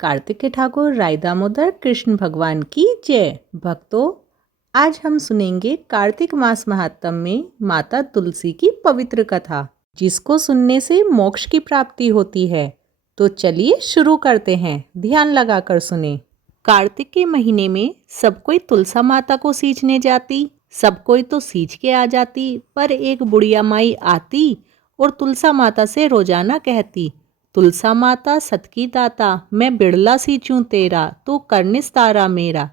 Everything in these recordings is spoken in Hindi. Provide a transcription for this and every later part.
कार्तिकेय ठाकुर राय दामोदर कृष्ण भगवान की जय। भक्तों, आज हम सुनेंगे कार्तिक मास महात्म्य में माता तुलसी की पवित्र कथा, जिसको सुनने से मोक्ष की प्राप्ति होती है। तो चलिए शुरू करते हैं, ध्यान लगाकर सुने। कार्तिक के महीने में सब कोई तुलसा माता को सींचने जाती। सब कोई तो सींच के आ जाती, पर एक बुढ़िया माई आती और तुलसा माता से रोजाना कहती, तुलसा माता सत की दाता, मैं बिड़ला सींचूं तेरा, तू कर निस्तारा मेरा।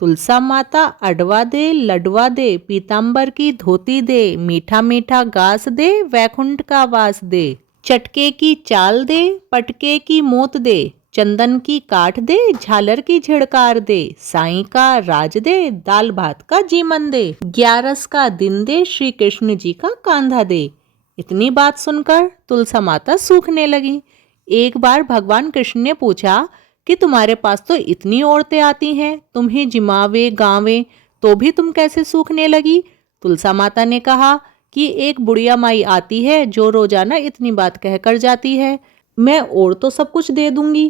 तुलसा माता अडवा दे, लडवा दे, पीतांबर की धोती दे, मीठा मीठा घास दे, वैकुंठ का वास दे। चटके की चाल दे, पटके की मोत दे, चंदन की काठ दे, झालर की झिड़कार दे, साईं का राज दे, दाल भात का जीमन दे, 11 का दिन दे, श्री कृष्ण जी का कांधा दे। इतनी बात सुनकर तुलसा माता सूखने लगी। एक बार भगवान कृष्ण ने पूछा कि तुम्हारे पास तो इतनी औरतें आती हैं, तुम्हें जिमावे गावे, तो भी तुम कैसे सूखने लगी? तुलसा माता ने कहा कि एक बुढ़िया माई आती है जो रोजाना इतनी बात कहकर जाती है। मैं और तो सब कुछ दे दूंगी,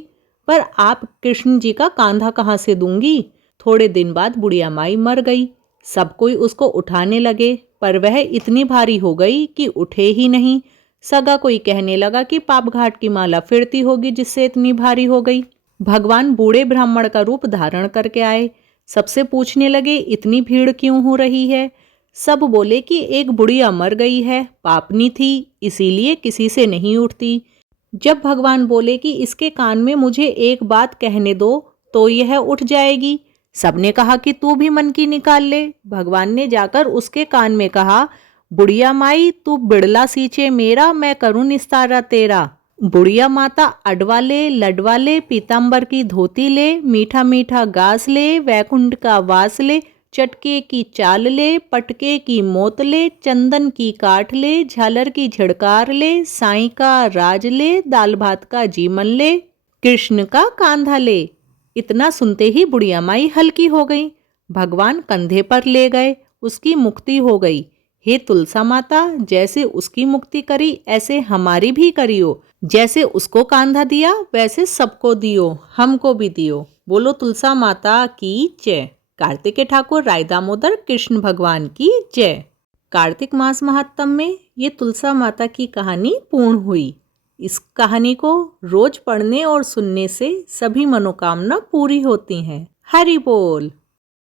पर आप कृष्ण जी का कांधा कहाँ से दूंगी? थोड़े दिन बाद बुढ़िया माई मर गई। सब कोई उसको उठाने लगे, पर वह इतनी भारी हो गई कि उठे ही नहीं। सगा कोई कहने लगा कि पाप घाट की माला फिरती होगी जिससे इतनी भारी हो गई। भगवान बूढ़े ब्राह्मण का रूप धारण करके आए। सबसे पूछने लगे, इतनी भीड़ क्यों हो रही है? सब बोले कि एक बुढ़िया मर गई है, पापनी थी, इसीलिए किसी से नहीं उठती। जब भगवान बोले कि इसके कान में मुझे एक बात कहने दो तो यह उठ जाएगी, सबने कहा कि तू भी मन की निकाल ले। भगवान ने जाकर उसके कान में कहा, बुढ़िया माई तू बिड़ला सींचे मेरा, मैं करूं निस्तारा तेरा। बुढ़िया माता अडवा ले, लडवा ले, पीतांबर की धोती ले, मीठा मीठा घास ले, वैकुंठ का वास ले, चटके की चाल ले, पटके की मोत ले, चंदन की काठ ले, झालर की झिड़कार ले, साईं का राज ले, दाल भात का जीमन ले, कृष्ण का कांधा ले। इतना सुनते ही बुढ़िया माई हल्की हो गई। भगवान कंधे पर ले गए, उसकी मुक्ति हो गई। हे तुलसा माता, जैसे उसकी मुक्ति करी ऐसे हमारी भी करियो। जैसे उसको कांधा दिया वैसे सबको दियो, हमको भी दियो। बोलो तुलसा माता की जय। कार्तिकेय ठाकुर राय दामोदर कृष्ण भगवान की जय। कार्तिक मास महात्म्य में ये तुलसा माता की कहानी पूर्ण हुई। इस कहानी को रोज पढ़ने और सुनने से सभी मनोकामना पूरी होती हैं। हरि बोल।